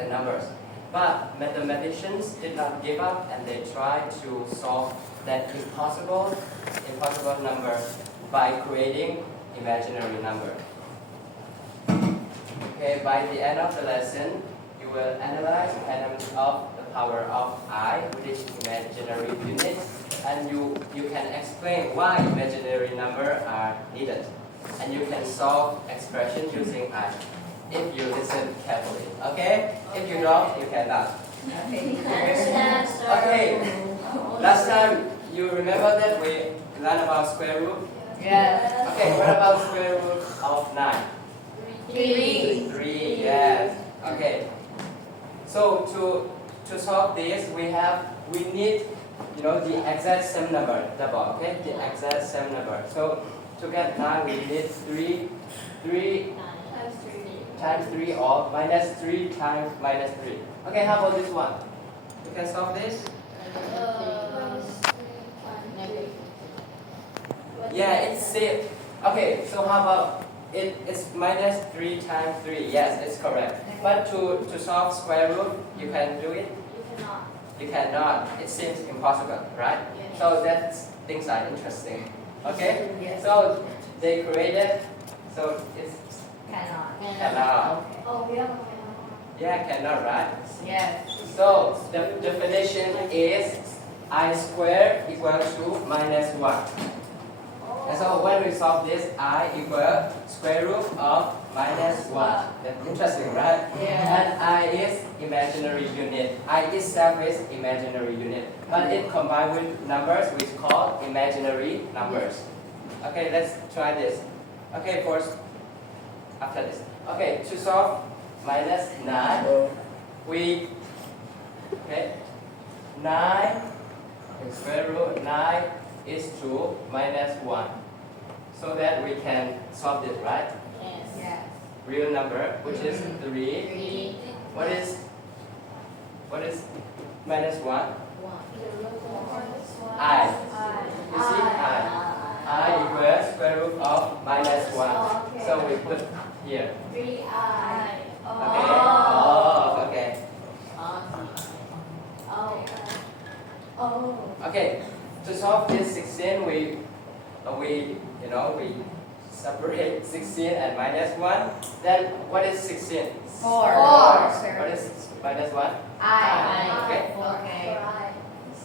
the numbers. But mathematicians did not give up and they tried to solve that impossible number by creating imaginary number. Okay, by the end of the lesson, you will analyze patterns of the power of I with its imaginary unit, and you can explain why imaginary numbers are needed. And you can solve expressions using I if you listen carefully. Okay? If you don't, you cannot. Okay. Last time you remember that we learned about square root? Yes. Okay, what about square root of 9? 3. 3, yes. Okay. So to solve this, we need the exact same number, double, okay? The exact same number. So to get 9, we need 3 times 3 or minus 3 times minus 3. Okay, how about this one? You can solve this? Yeah, it's still. Okay, so how about it's minus 3 times 3. Yes, it's correct. But to solve square root, you can do it? You cannot. It seems impossible, right? Yes. So that things are interesting. Okay? Yes. So they created, so it's cannot. Yeah, cannot, right? Yes. So the definition is I squared equal to minus 1. And so when we solve this, I equal square root of minus 1. That's interesting, right? Yeah. And I is imaginary unit. I itself is imaginary unit. But it combined with numbers which called imaginary numbers. Okay, let's try this. Okay, first, after this. Okay, to solve minus 9, we, 9, square root 9 is 2 minus 1. So that we can solve this, right? Yes. Real number, which is 3. 3. What is minus 1? I. You see, I equals square root of minus 1. So we put here. 3i. Okay. Oh, okay. Okay. To solve this 16, we separate 16 and minus 1. Then what is 16? 4. What is minus 1? I. Okay.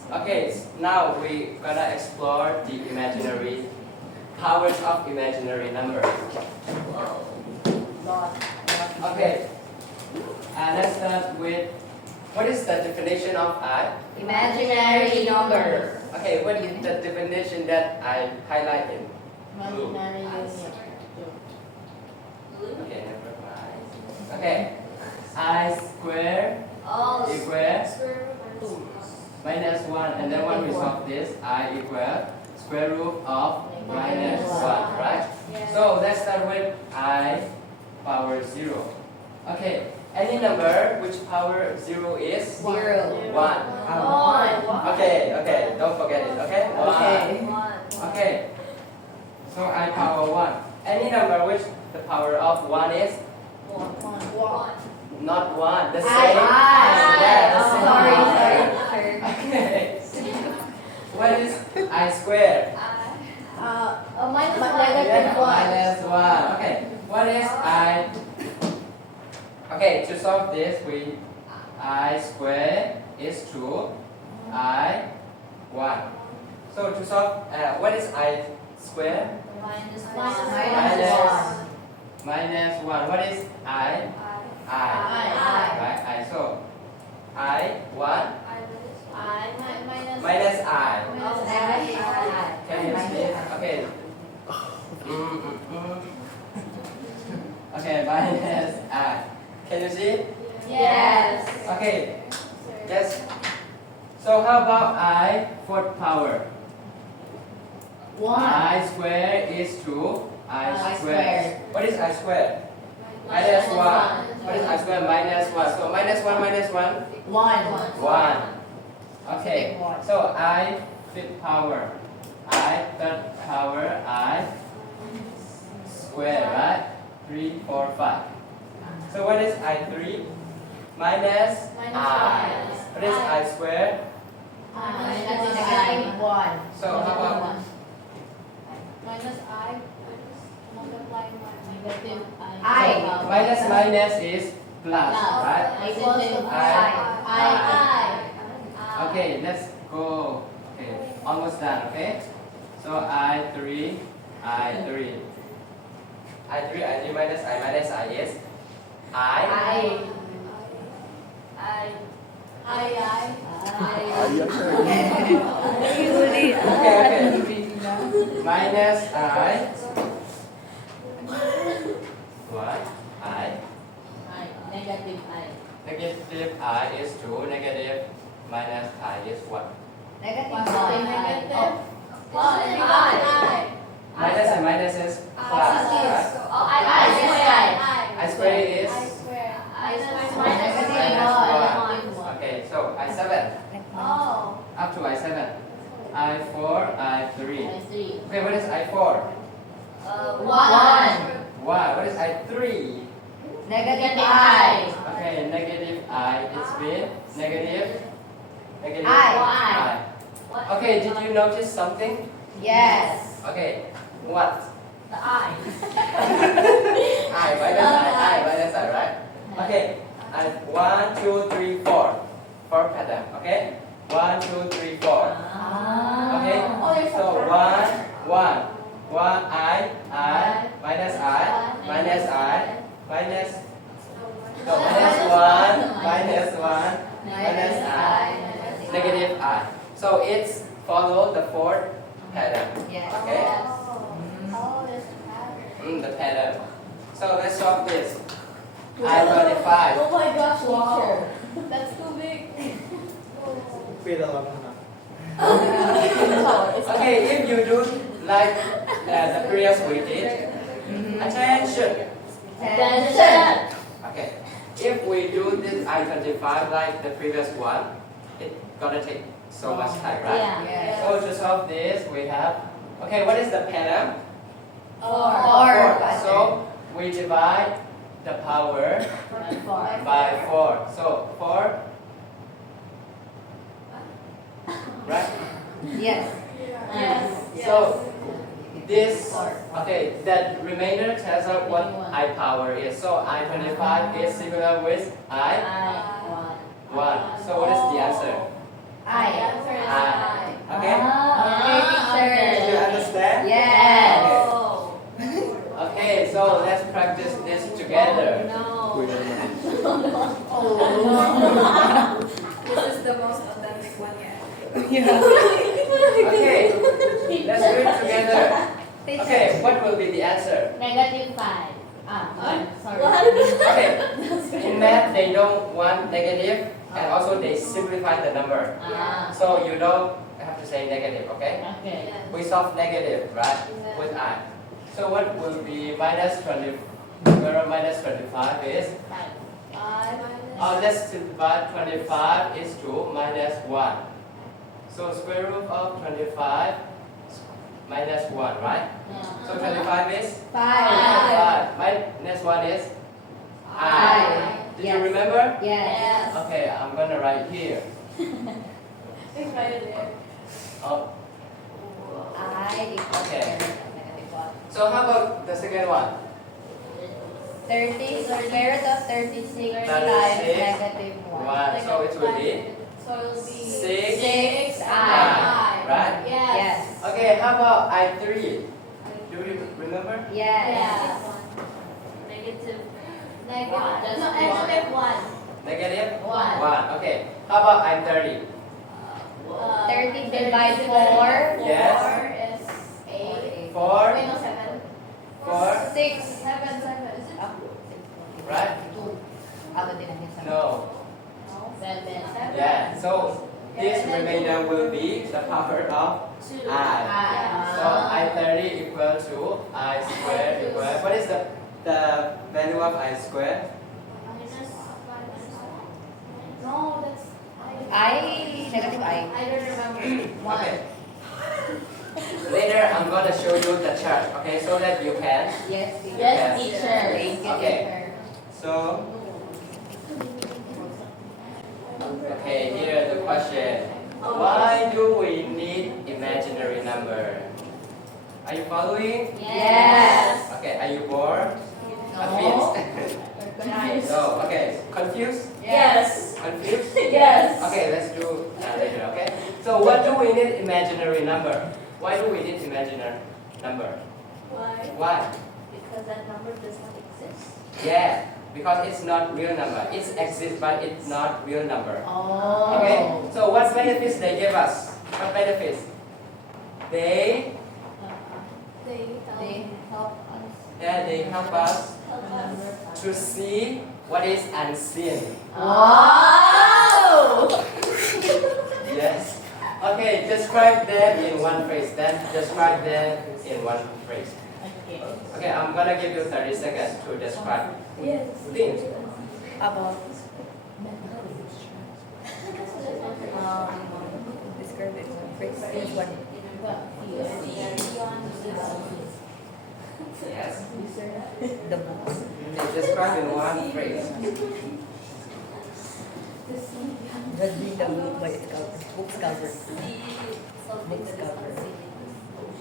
Okay, now we gonna explore the imaginary powers of imaginary numbers. Okay, let's start with what is the definition of I? Imaginary number. Okay, what is the definition that I highlighted? Blue. Imaginary unit. Okay, never mind. Okay, I square equals minus 1, and then when we solve this, I equal square root of minus 1, right? So let's start with I power 0. Okay, any number which power 0 is? 0. 1. Okay, don't forget it, okay? 1. Okay, so I power 1. Any number which the power of 1 is? Not 1, the same. Yeah, the same. Sorry. Okay. What is I squared? Minus 1. Okay. What is I? Okay, to solve this, I squared is 2. I 1. So to solve, what is I squared? Minus 1. What is I? Right? I. So I 1 minus I. Can you see? Okay. Okay, minus I. Can you see? Yes. Okay. Yes. So how about I fourth power? 1. I square is 2. I I square. squared. What is I square? Minus 1. What is I square? Minus 1. So minus 1 minus 1? 1. Okay. So I fifth power. I third power. I square, right? 3, 4, 5. So what is I 3? minus Minus I. What is I squared? Negative 1. So how about Minus I multiply negative minus minus is plus, right? equals to I. Okay, let's go. Okay, almost done. Okay, so I3 minus I is I. Okay. Minus I. What? I. Negative Negative I is 2. Negative minus I is what? Minus and minus is plus, right? I square is minus 1. Okay, so I7. Up to I7. I4, I3. Okay, what is I4? 1. What is I3? Negative I. Okay, negative I is with negative I. Okay, did you notice something? Yes. Okay, what? The I. I minus I, right? Okay, and 1, 2, 3, 4. 4 pattern, okay? 1, 2, 3, 4. Okay, so 1, I, minus I, minus 1, minus I, negative I. So it's follow the fourth pattern. Yes. Okay? The pattern. So let's solve this. I-25. Oh my gosh, teacher. That's too big. Okay, if you do like the previous we did, attention. Attention. Okay, if we do this I-25 like the previous one, it's gonna take so much time, right? Yeah. So to solve this, we have, okay, what is the pattern? Four. So we divide the power by 4. So 4, right? Yes. So this, okay, that remainder tells us what I power is. So I-25 is similar with I-1. So what is the answer? I. Okay? Okay, Do you teacher. understand? Yes. Okay, so let's practice this together. This is the most authentic one yet. Okay, let's do it together. Okay, what will be the answer? Negative 5. Sorry. Okay, in math they don't want negative and also they simplify the number. So you don't have to say negative, okay? Okay. We solve negative, right? With I. So what will be minus 20? Minus 25 is? Let's divide 25 is 2 minus 1. So square root of 25 minus 1, right? So 25 is? 5. Minus 1 is? I. Did you remember? Yes. Okay, I'm gonna write here. Oh, okay. So how about the second one? 30 square root of 36 times 36, negative 1. So it will be So it will be 6 I. right? Yes. Okay, how about I3? Do you remember? Yes. negative. Negative 1. Negative? 1. Okay. How about I30? 30 divided 4. Yes. 4 is 8. 4? Wait, no, 7. 4? 6. 7. Is it? Right? No. 7. Yeah. So this remainder will be the power of 2. I. So I30 equal to I squared equal. What is the value of I squared? No, that's. Negative I. I don't remember. Okay. Later I'm gonna show you the chart. Okay, so that you can. Yes, Yes. teacher. Okay. So Okay, here the question. Why do we need imaginary number? Are you following? Yes. Okay, are you bored? No. Confused? No, okay. Confused? Yes. Confused? Yes. Okay, let's do later, okay? So what do we need imaginary number? Why do we need imaginary number? Why? Why? Because that number does not exist. Yeah, because it's not real number. It exists, but it's not real number. Oh. Okay, so what benefits they give us? What benefits? They They help us. they help us to see what is unseen. Wow. Yes. Okay, describe them in one phrase. Then describe them in one phrase. Okay. Okay, I'm gonna give you 30 seconds to describe Yes. things. About describe it. Which one? Yes. The book. Describe in one phrase. Judging the book by its cover. Book's cover. Book's cover.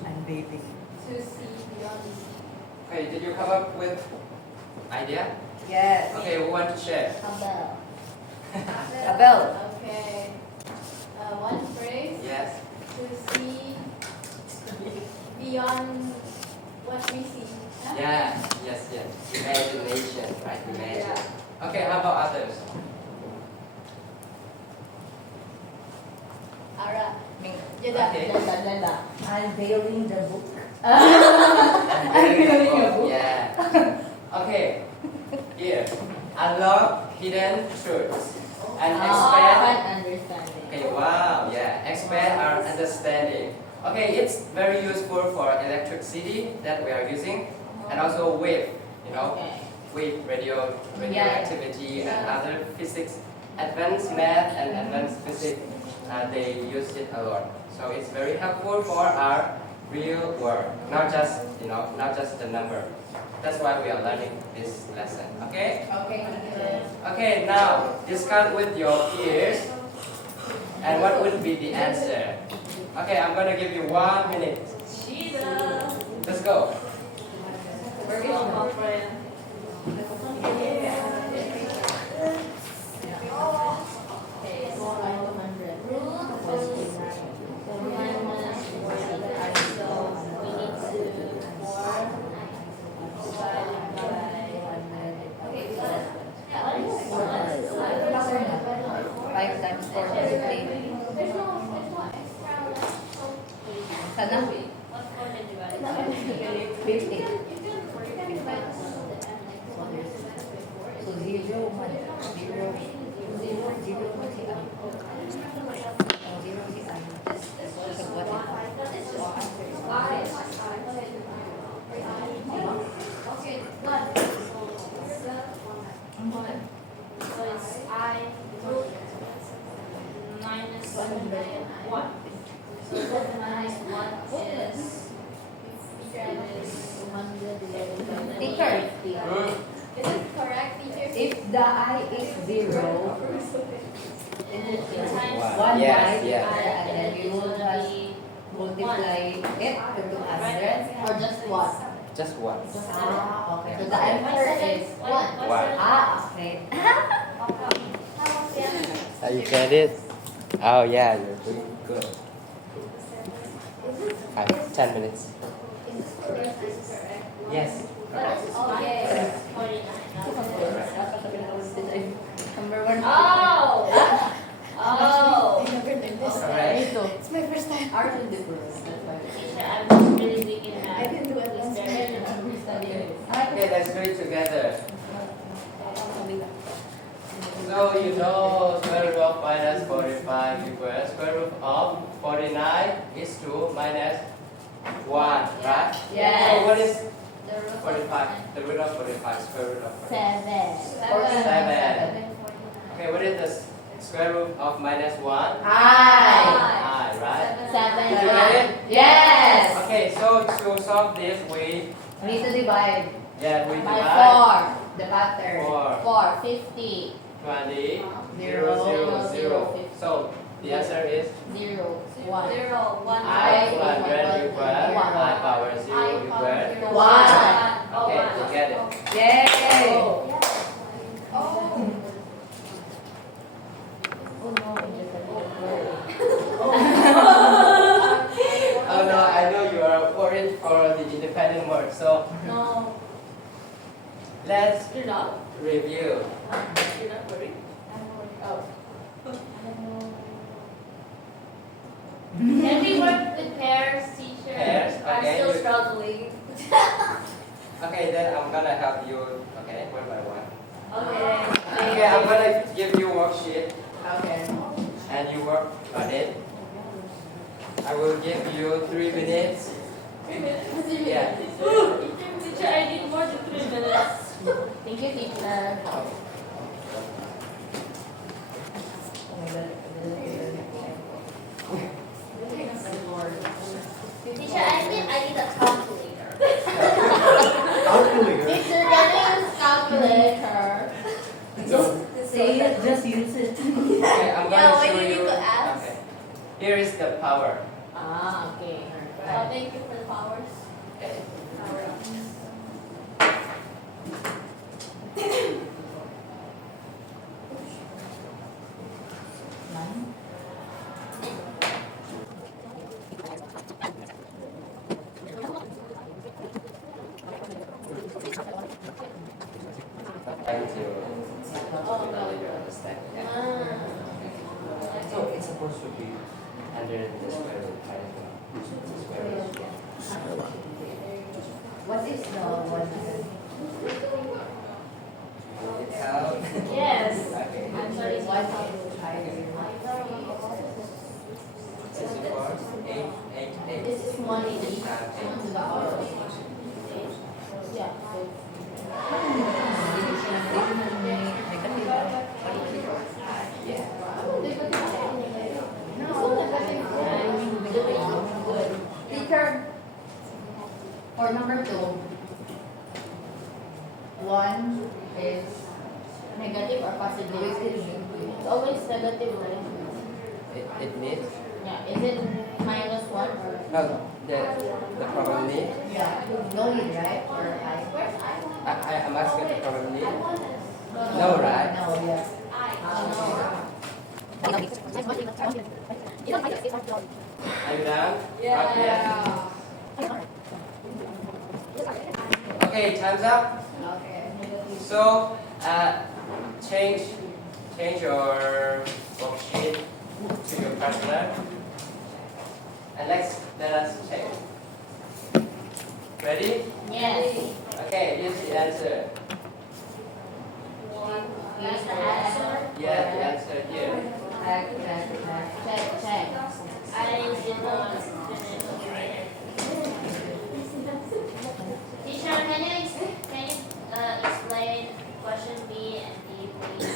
Unveiling. To see beyond. Okay, did you come up with idea? Yes. Okay, who want to share? Abel. Okay. One phrase. Yes. To see beyond what we see. Huh? Yeah. Yes. Yes. Imagination, right? Imagine. Okay, how about others? Ara. Okay. Unveiling the book. Yeah. Okay. Here. Unlock hidden truths and expand. Understanding. Okay. Wow. Yeah. Expand our understanding. Okay. It's very useful for electricity that we are using, and also wave. You know, wave radioactivity and other physics, advanced math and advanced physics. They use it a lot. So it's very helpful for our real world, not just not just the number. That's why we are learning this lesson. Okay? Okay. Okay, now discuss with your peers and what would be the answer. Okay, I'm gonna give you 1 minute. Let's go. We're going to friend. Five times four is 8. Sana? 50. So 0 man. 0 man si Ang. Oh, 0 si Ang. So what is so answer is Okay, one. So it's I root minus 1. So root minus 1 is Teacher, Is it correct, teacher? if the I is 0, one Yes, by yes. and then we will just multiply it into 100 or just 1? Just one. Okay. So the answer is 1. One. Okay. You get it? Oh yeah, you're doing good. 10 minutes. Yes. Oh, yes. Number 1. Oh! Oh! Alright. It's my first time. Art and difference. I'm really weak in math. I didn't do it last time. Okay, let's do it together. So you know square root of minus 45 equals square root of 49 is 2 minus 1, right? Yes. So what is The root of 45? The root of 45, square root of 45. 7. Okay, what is the square root of minus 1? I. I, right? 7. Did you get it? Yes. Okay, so to solve this, we We need to divide divide by 4. The pattern. 4. 4, 50. 20, 0, 0, 0. So the answer is 0, 1. 0, 1. I 200 equal I power 0 equal 1. Okay, you get it. Yay! Oh no, I just a little word. Oh no, I know you are worried for the independent word. So No. let's You're not? review. You're not worried? I'm worried. Oh. Can we work with pairs, teacher? Pairs, I'm okay, still you- struggling. Okay, then I'm gonna help you. Okay, one by one. Okay. Okay, I'm gonna give you worksheet Okay. and you work on it. I will give you 3 minutes. 3 minutes? Yeah. Teacher, I need more than 3 minutes. Thank you, teacher. Teacher, I think I need a calculator. Calculator. Teacher, can I use calculator? Just use it. Okay, I'm Yeah, gonna why show do you you. need to ask? Okay. Here is the power. Ah, okay. Thank you for the powers. Trying to understand. Yeah. So it's supposed to be Under the square root. I don't know. Square root. What is the one? It out. Yes. Okay. I'm sorry. One. 64, 8, 8, 8. This is 180. Times 8. 1 to the power of 8. Yeah. Teacher, for number 2, 1 is Negative or positive? It's always negative, right? It needs. Yeah. Is it minus 1 or? No, the problem need. yeah, no need, right? Or I? I'm asking the problem need. No. No, right? No, yes. Are you done? Yeah. Okay, time's up. Okay. So, change your worksheet to your partner, and let us check. Ready? Yes. Okay, here's the answer. Here's the answer. Yeah, the answer here. Check. I did not finish. Teacher, can you explain question B and D, please?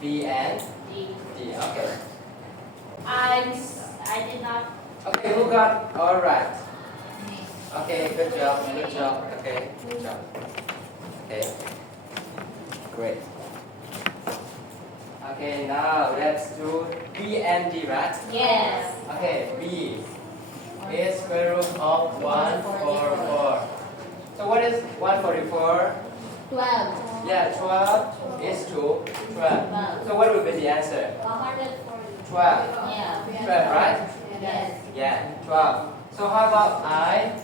B and D. D. Okay. I did not. Okay, who got all right? Okay, good job. Good job. Okay, good job. Okay, great. Okay, now let's do B and D, right? Yes. Okay, B is square root of 144. So what is 144? 12. Yeah, 12 is to 12. So what would be the answer? 140. 12. Yeah. 12, right? Yes. Yeah, 12. So how about I?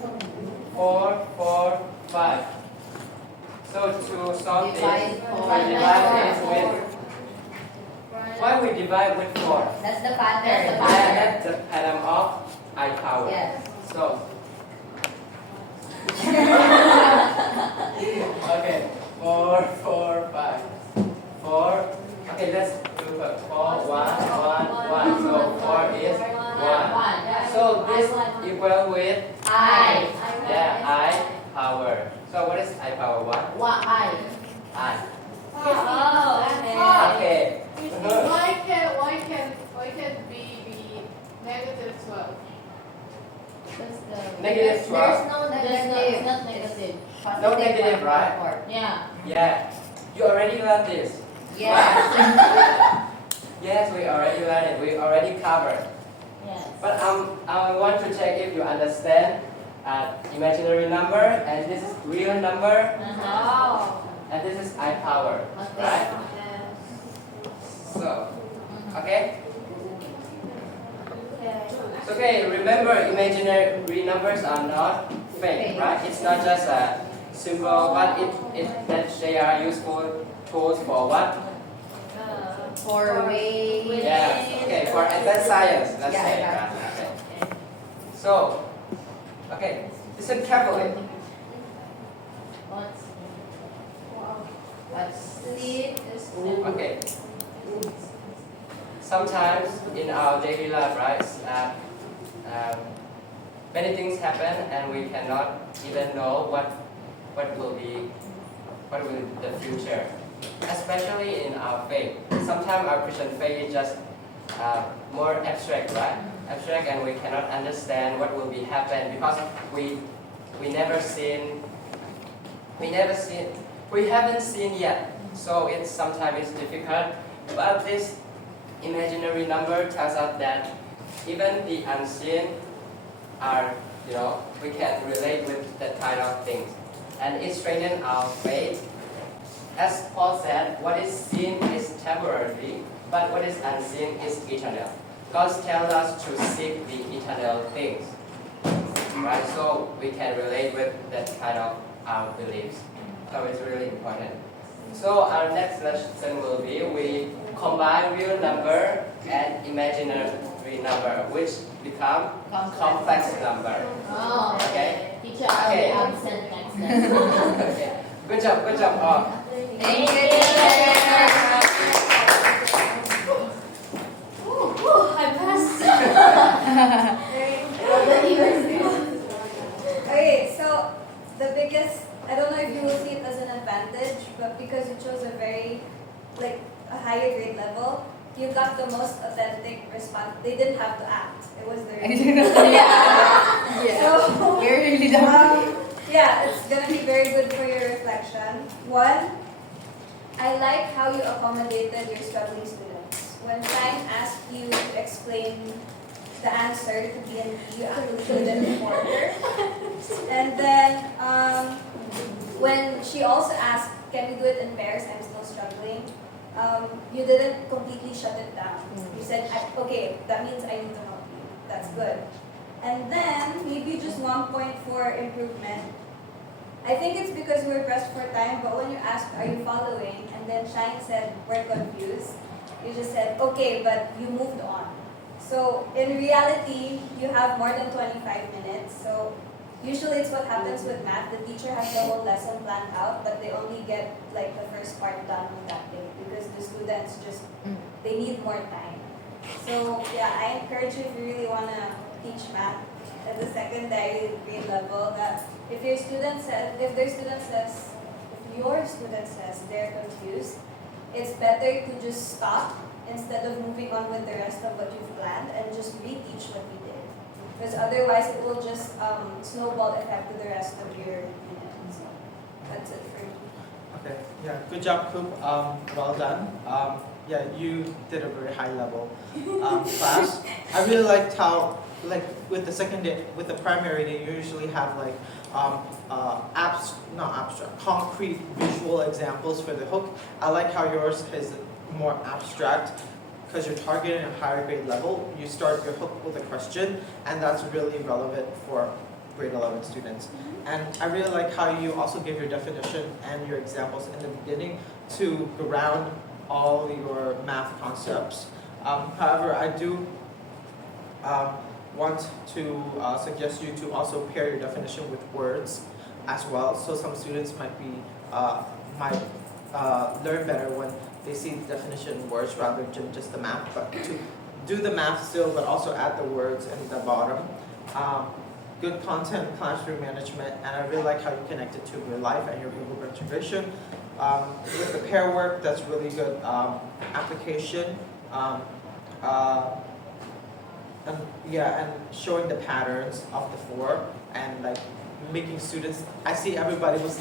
4, 4, 5. So to solve this, Divide we divide this with. Why we divide with 4? That's the That's the pattern. Yeah, pattern. that's the pattern of I power. Yes. So. Okay, 4, 4, 5. 4. Okay, let's do it. 4, 1, 1, 1. So 4 is 1. So this equal with I. I power. So what is I power 1? What I? I. Oh, Okay. Why can B be negative 12? That's the. Negative 12. It's not negative. No negative, right? Yeah. Yeah. You already learned this. Yeah. Yes, we already learned it. We already covered. Yes. But I want to check if you understand imaginary number, and this is real number, Oh. and this is I power, Okay. right? Yes. So, okay? Okay. Okay, remember imaginary numbers are not fake, right? It's not just a symbol, but that they are useful tools for what? For way. Yes, okay, for advanced science, let's Yeah, say yeah. that. Okay. So, okay, listen carefully. What's What's Sleep is Okay. Sometimes in our daily life, right, many things happen and we cannot even know what will be the future. Especially in our faith. Sometimes our Christian faith is just more abstract, right? Abstract, and we cannot understand what will be happen because we haven't seen yet. So sometimes it's difficult. But this imaginary number tells us that even the unseen are, we can relate with that kind of things, and it strengthens our faith. As Paul said, what is seen is temporary, but what is unseen is eternal. God tells us to seek the eternal things, right? So we can relate with that kind of our beliefs. So it's really important. So our next lesson will be we combine real number and imaginary number, which become complex number. Oh, Okay. Teacher, I'll be Okay. absent next time. Okay. Good job all. Thank you, teacher. I passed. Okay, so the biggest, I don't know if you will see it as an advantage, but because you chose a higher grade level, you got the most authentic response. They didn't have to act. It was their So, We're really done. yeah, it's gonna be very good for your reflection. One, I like how you accommodated your struggling students. When Shine asked you to explain the answer to B and B, you actually did it for her. And then when she also asked, can we do it in pairs? I'm still struggling. You didn't completely shut it down. You said, okay, that means I need to help you. That's good. And then maybe just one point for improvement. I think it's because we were pressed for time, but when you asked, are you following? And then Shine said, we're confused. You just said, okay, but you moved on. So in reality, you have more than 25 minutes. So usually it's what happens with math. The teacher has the whole lesson planned out, but they only get the first part done on that day because the students they need more time. So yeah, I encourage you if you really want to teach math at the secondary grade level that if your student says they're confused, it's better to just stop instead of moving on with the rest of what you've planned and just reteach what you did. Because otherwise it will just snowball effect to the rest of your unit. So that's it for me. Okay, yeah, good job, Khup. Well done. Yeah, you did a very high level class. I really liked how, with the primary, they usually have concrete visual examples for the hook. I like how yours is more abstract because you're targeting a higher grade level. You start your hook with a question, and that's really relevant for grade 11 students. And I really like how you also give your definition and your examples in the beginning to ground all your math concepts. However, I do want to suggest you to also pair your definition with words as well. So some students might learn better when they see the definition in words rather than just the math, but to do the math still, but also add the words in the bottom. Good content, classroom management, and I really like how you connect it to your life and your Google integration. With the pair work, that's really good application. And showing the patterns of the four and making students. I see everybody was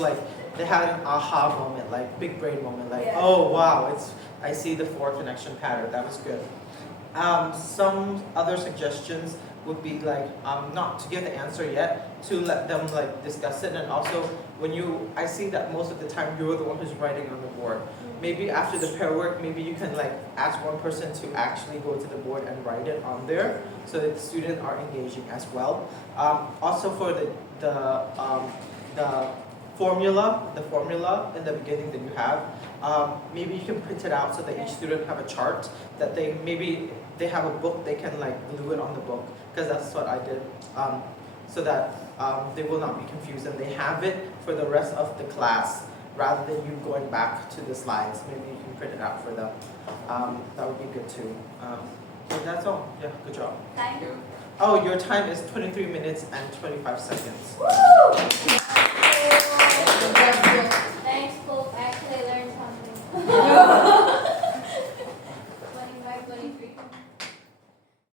they had an aha moment, like big brain moment, like, Yeah. oh wow, I see the 4 connection pattern. That was good. Some other suggestions would be like not to give the answer yet, to let them like discuss it, and also I see that most of the time you're the one who's writing on the board. Maybe after the pair work, maybe you can like ask one person to actually go to the board and write it on there, so that the students are engaging as well. Also for the formula in the beginning that you have, maybe you can print it out so that each student have a chart that they have a book, they can like glue it on the book, because that's what I did, so that they will not be confused and they have it for the rest of the class rather than you going back to the slides. Maybe you can print it out for them. That would be good too. So that's all. Yeah, good job. Thank you. Oh, your time is 23 minutes and 25 seconds. Woo! Thanks, Khup. I actually learned something. 25, 23.